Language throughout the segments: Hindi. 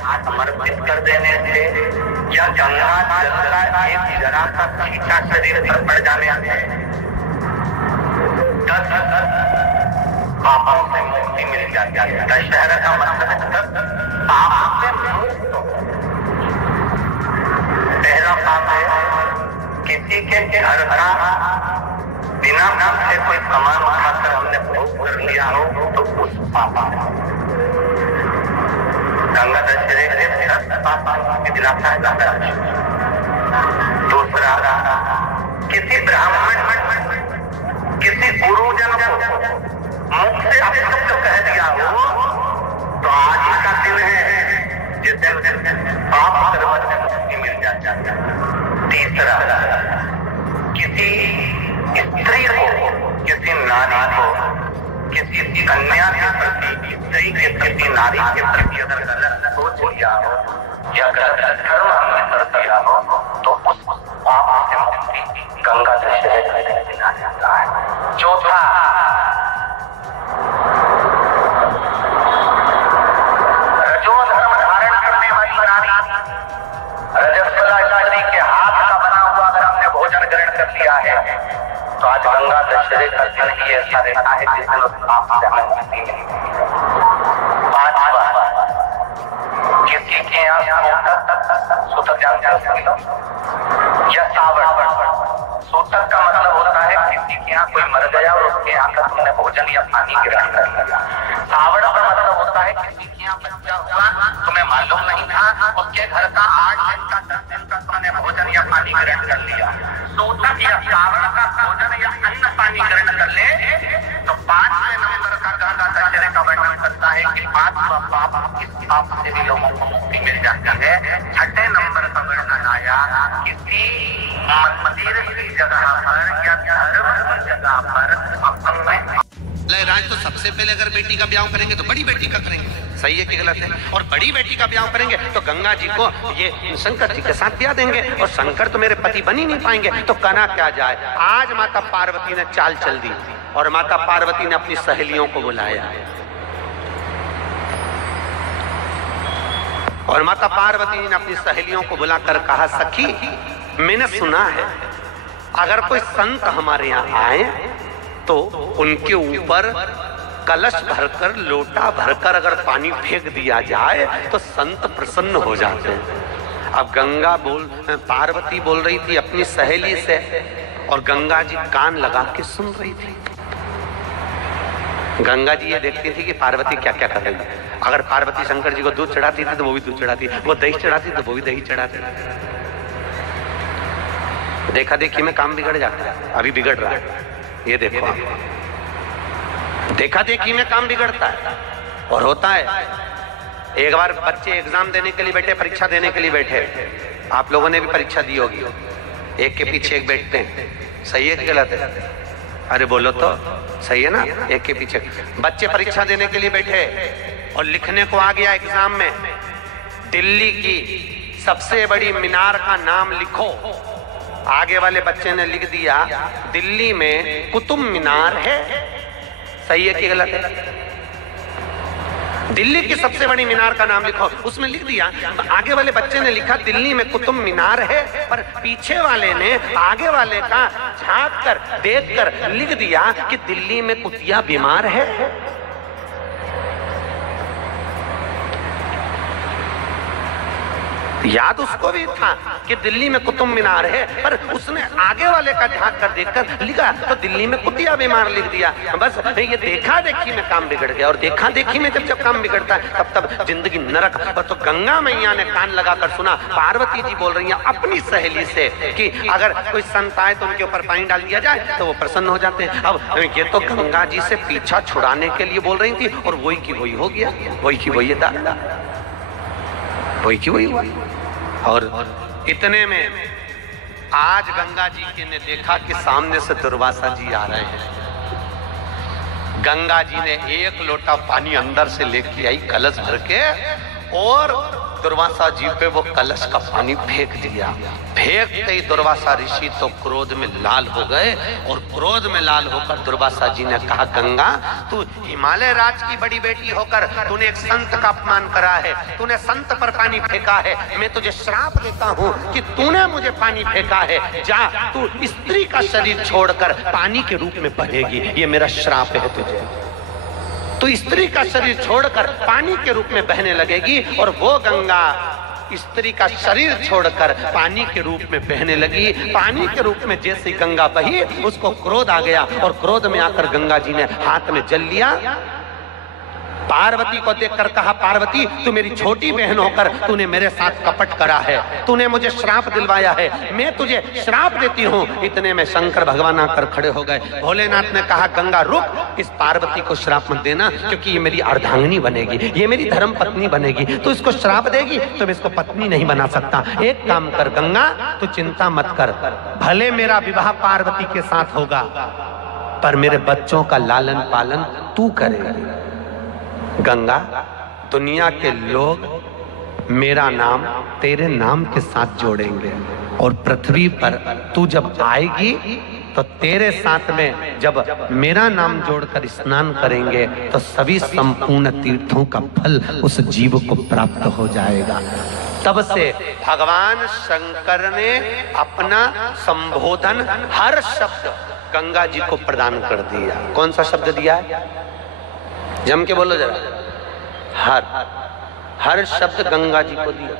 हाथ समर्पित कर देने से या गंगा जल का एक जरा सा छींटा शरीर पर पड़ जाने से 10 पापों से मुक्ति मिल जाती है। दशहरा का मतलब 10 पापों से मुक्त हो। पहला पाप है किसी के घर का बिना नाम से कोई सामान उठाकर हमने भोग कर लिया हो तो उस पापा गंगा दशहरे से 10 पापों की दिलासा है गंगा दशहरा। दूसरा, किसी ब्राह्मण किसी गुरुजन को मुख से अपशब्द कह दिया हो तो आज ही का दिन है जिस दिन पाप सर्वत से मुक्ति मिल जाती है। तीसरा, किसी स्त्री को, किसी नारी को, किसी कन्या के प्रति, स्त्री के प्रति, नारी के प्रति अगर गलत सोच लिया हो या गलत कर्म हमने कर दिया हो तो उस पाप से मुक्ति गंगा दशहरे का दिन आ जाता है। चौथा, रजोधर्म धारण करने वाली नारी, रजस्वला स्त्री के हाथ का बना हुआ अगर हमने भोजन ग्रहण कर लिया है तो आज गंगा दशहरे का दिन ही ऐसा रहता है जिस दिन उस पाप से हमें मुक्ति मिली। पांचवा, किसी के यहाँ सूतक जानते हो या सावड़। सूतक का मतलब होता है किसी के यहाँ कोई मर गया और उसके यहाँ का तुमने भोजन या पानी ग्रहण कर लिया। सावड़ का मतलब होता है किसी के यहाँ बच्चा हुआ, तुम्हें मालूम नहीं था, उसके घर का 8 दिन का 10 दिन का तुमने भोजन या पानी ग्रहण कर लिया। सूतक या सावड़ का भोजन या अन्न पानी ग्रहण कर ले तो 5वें नंबर का गंगा दशहरे का वर्णन करता है कि 5वां पाप, इस पाप से भी लोगों को मुक्ति मिल जाती है। 6ठे नंबर का वर्णन आया किसी मंदिर की जगह पर या धर्म की जगह पर राज तो सबसे पहले अगर बेटी का ब्याह करेंगे तो बड़ी बेटी का करेंगे, सही है कि गलत है? और बड़ी बेटी का ब्याह करेंगे तो गंगा जी को ये शंकर जी के साथ ब्याह देंगे और शंकर तो मेरे पति बन ही नहीं पाएंगे। तो करना क्या जाए? आज माता पार्वती ने चाल चल दी और माता पार्वती ने अपनी सहेलियों को बुलाया और माता पार्वती ने अपनी सहेलियों को बुलाकर कहा, सखी मैंने सुना है अगर कोई संत हमारे यहाँ आए तो उनके ऊपर कलश भरकर, लोटा भरकर अगर पानी फेंक दिया जाए तो संत प्रसन्न हो जाते हैं। अब पार्वती बोल रही थी अपनी सहेली से और गंगा जी कान लगा के सुन रही थी। गंगा जी ये देखती थी कि पार्वती क्या क्या कर रही है। अगर पार्वती शंकर जी को दूध चढ़ाती थी तो वो भी दूध चढ़ाती, वो दही चढ़ाती तो वो भी दही चढ़ाती। देखा देखी में काम बिगड़ जाता है, अभी बिगड़ रहा है। ये देखो आप, देखा देखी में काम बिगड़ता है और होता है। एक बार बच्चे एग्जाम देने के लिए बैठे, परीक्षा देने के लिए बैठे, आप लोगों ने भी परीक्षा दी होगी, एक के पीछे एक बैठते हैं, सही है कि गलत है? अरे बोलो तो, सही है ना? एक के पीछे बच्चे परीक्षा देने के लिए बैठे और लिखने को आ गया एग्जाम में, दिल्ली की सबसे बड़ी मीनार का नाम लिखो। आगे वाले बच्चे ने लिख दिया दिल्ली में कुतुब मीनार है, सही है कि गलत है? दिल्ली की सबसे बड़ी मीनार का नाम लिखो, उसमें लिख दिया। तो आगे वाले बच्चे ने लिखा दिल्ली में कुतुब मीनार है, पर पीछे वाले ने आगे वाले का झांक कर देख कर लिख दिया कि दिल्ली में कुतिया बीमार है। याद उसको भी था कि दिल्ली में कुतुब मीनार है, पर उसने आगे वाले का झांक कर देखकर लिखा तो दिल्ली में कुतिया बीमार लिख दिया। बस ये देखा देखी में काम बिगड़ गया और देखा देखी में जब काम बिगड़ता है तब जिंदगी नरक। तो गंगा मैया ने कान लगाकर सुना, पार्वती जी बोल रही हैं अपनी सहेली से कि अगर कोई संत आए तो उनके ऊपर पानी डाल दिया जाए तो वो प्रसन्न हो जाते हैं। अब ये तो गंगा जी से पीछा छुड़ाने के लिए बोल रही थी और वही की वही हो गया, वही की वही दादा, वही की वही हुआ। और इतने में आज गंगा जी ने देखा कि सामने से दुर्वासा जी आ रहे हैं। गंगा जी ने एक लोटा पानी अंदर से लेके आई कलश भर के और दुर्वासा जी पे वो कलश का पानी फेंक दिया। फेंकते ही दुर्वासा ऋषि तो क्रोध में लाल हो गए और क्रोध में लाल होकर दुर्वासा जी ने कहा, गंगा तू हिमालय राज की बड़ी बेटी होकर तूने एक संत का अपमान करा है, तूने संत पर पानी फेंका है। मैं तुझे श्राप देता हूँ कि तूने मुझे पानी फेंका है, जा तू स्त्री का शरीर छोड़कर पानी के रूप में बहेगी, ये मेरा श्राप है तुझे। तो स्त्री का शरीर छोड़कर पानी के रूप में बहने लगेगी और वो गंगा स्त्री का शरीर छोड़कर पानी के रूप में बहने लगी। पानी के रूप में जैसे गंगा बही उसको क्रोध आ गया और क्रोध में आकर गंगा जी ने हाथ में जल लिया। पार्वती को देखकर कहा, पार्वती तू मेरी छोटी बहन होकर तूने मेरे साथ कपट करा है, तूने मुझे श्राप दिलवाया है, मैं तुझे श्राप देती हूँ। इतने में शंकर भगवान आकर खड़े हो गए। भोलेनाथ ने कहा, गंगा रुक, इस पार्वती को श्राप मत देना क्योंकि ये मेरी अर्धांगिनी बनेगी, ये मेरी धर्म पत्नी बनेगी। तो इसको श्राप देगी तो मैं इसको पत्नी नहीं बना सकता। एक काम कर गंगा, तू चिंता मत कर, भले मेरा विवाह पार्वती के साथ होगा पर मेरे बच्चों का लालन पालन तू करेगी। गंगा, दुनिया के लोग मेरा नाम तेरे नाम के साथ जोड़ेंगे और पृथ्वी पर तू जब आएगी तो तेरे साथ में जब मेरा नाम जोड़कर स्नान करेंगे तो सभी संपूर्ण तीर्थों का फल उस जीव को प्राप्त हो जाएगा। तब से भगवान शंकर ने अपना संबोधन हर शब्द गंगा जी को प्रदान कर दिया। कौन सा शब्द दिया है? जम के बोलो जरा। हर शब्द गंगा जी को दिया,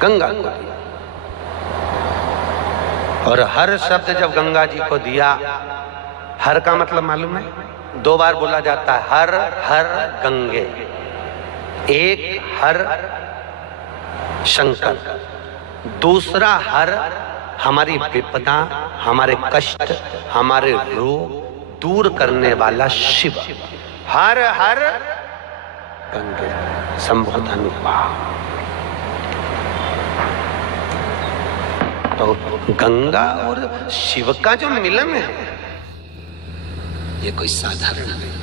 गंगा को दिया। और हर शब्द जब गंगा जी को दिया, हर का मतलब मालूम है? दो बार बोला जाता है, हर हर गंगे। एक हर शंकर, दूसरा हर हमारी विपदा, हमारे कष्ट, हमारे रोग दूर करने वाला शिव। हर हर गंगे संबोधन हुआ। तो गंगा और शिव का जो मिलन है ये कोई साधारण नहीं।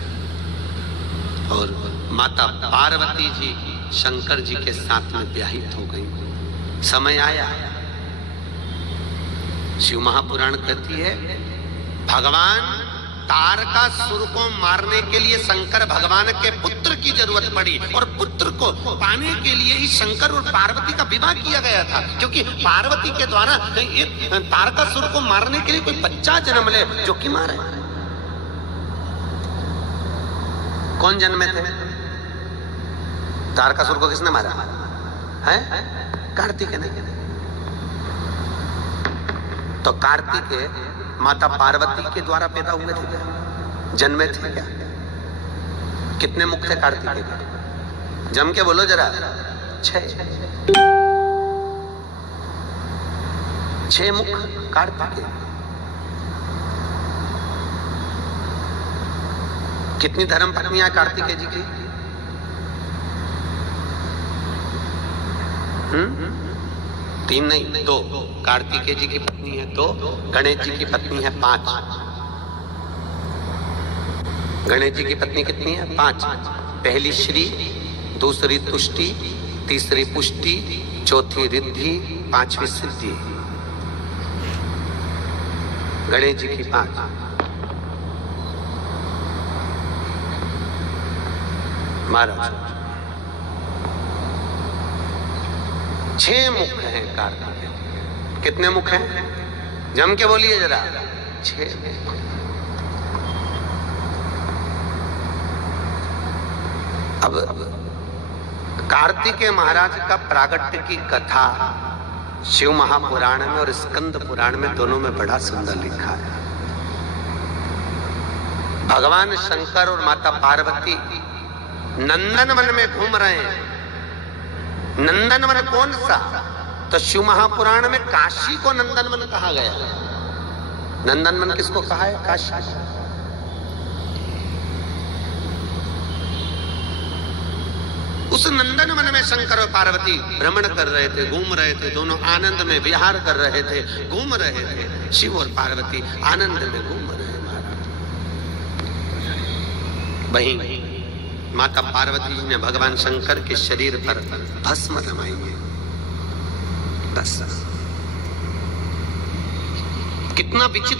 और माता पार्वती जी शंकर जी के साथ में ब्याहित हो गई। समय आया, शिव महापुराण कहती है, भगवान तारकासुर को मारने के लिए शंकर भगवान के पुत्र की जरूरत पड़ी और पुत्र को पाने के लिए ही शंकर और पार्वती का विवाह किया गया था। क्योंकि पार्वती के द्वारा तारकासुर को मारने के लिए कोई बच्चा जन्म ले जो कि मारे। कौन जन्मे थे? तारकासुर को किसने मारा है? कार्तिकेय ने। तो कार्तिकेय माता पार्वती के द्वारा पैदा हुए थे क्या? जन्मे थे क्या? कितने मुख थे कार्तिकेय के? जम के बोलो जरा। 6 मुख कार्तिकेय। कितनी धर्म पत्नियां कार्तिकेय जी की? तीन नहीं, 2। कार्तिकेय जी की पत्नी है 2, गणेश जी की पत्नी है 5। गणेश जी की पत्नी कितनी है? 5। पहली श्री, दूसरी तुष्टि, तीसरी पुष्टि, चौथी रिद्धि, 5वीं सिद्धि। गणेश जी की 5। महाराज 6 मुख हैं कार्तिकेय। कितने मुख हैं? जम के बोलिए जरा। 6 मुख। अब कार्तिकेय महाराज का प्रागट्य की कथा शिव महापुराण में और स्कंद पुराण में दोनों में बड़ा सुंदर लिखा है। भगवान शंकर और माता पार्वती नंदनवन में घूम रहे हैं। नंदनवन कौन सा? तो शिव महापुराण में काशी को नंदनवन कहा गया। नंदनवन किसको कहा है? काशी। उस नंदनवन में शंकर और पार्वती भ्रमण कर रहे थे, घूम रहे थे, दोनों आनंद में विहार कर रहे थे, घूम रहे थे। शिव और पार्वती आनंद में घूम रहे। वहीं माता पार्वती जी ने भगवान शंकर के शरीर पर भस्म रमाई है। बस कितना विचित्र